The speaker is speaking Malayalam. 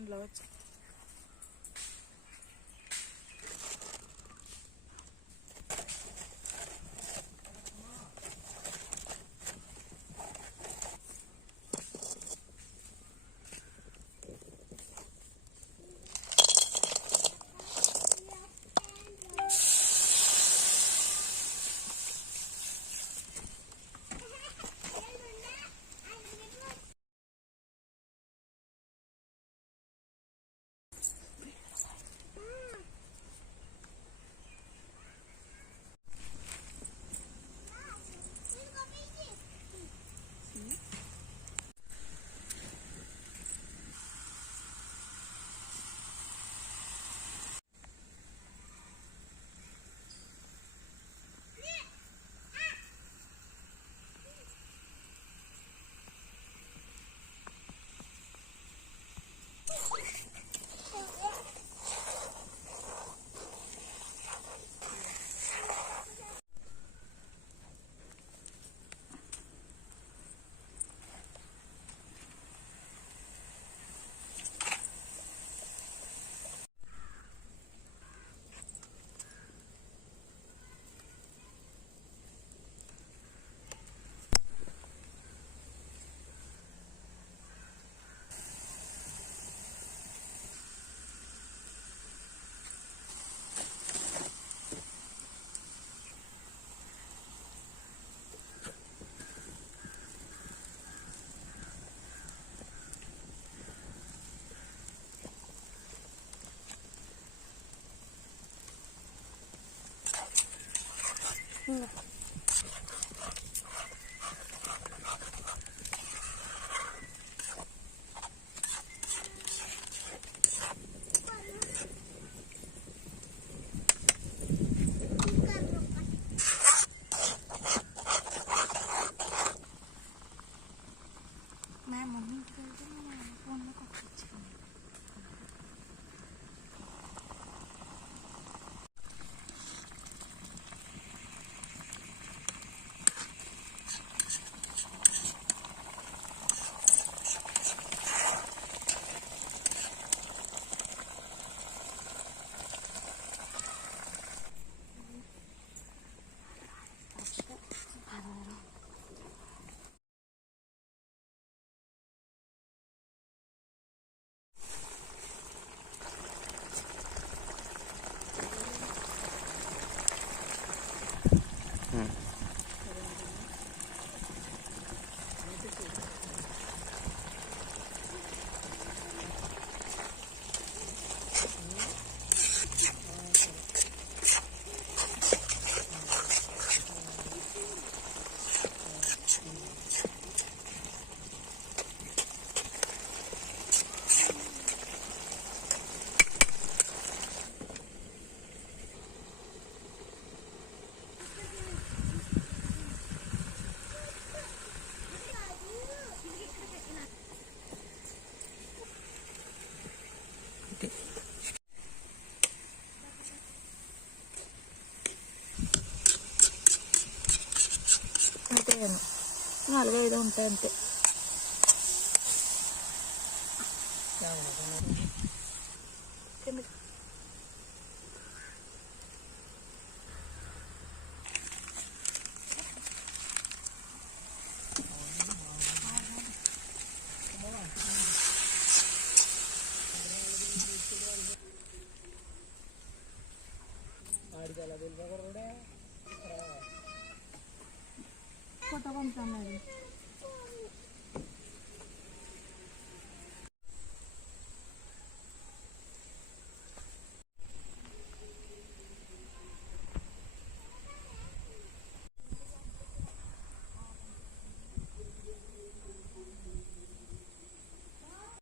and Mm. -hmm. అంతే నలభై ఐదు ఉంటాయి అంతే ఆడికి అలా తెలిపా 我打完再来。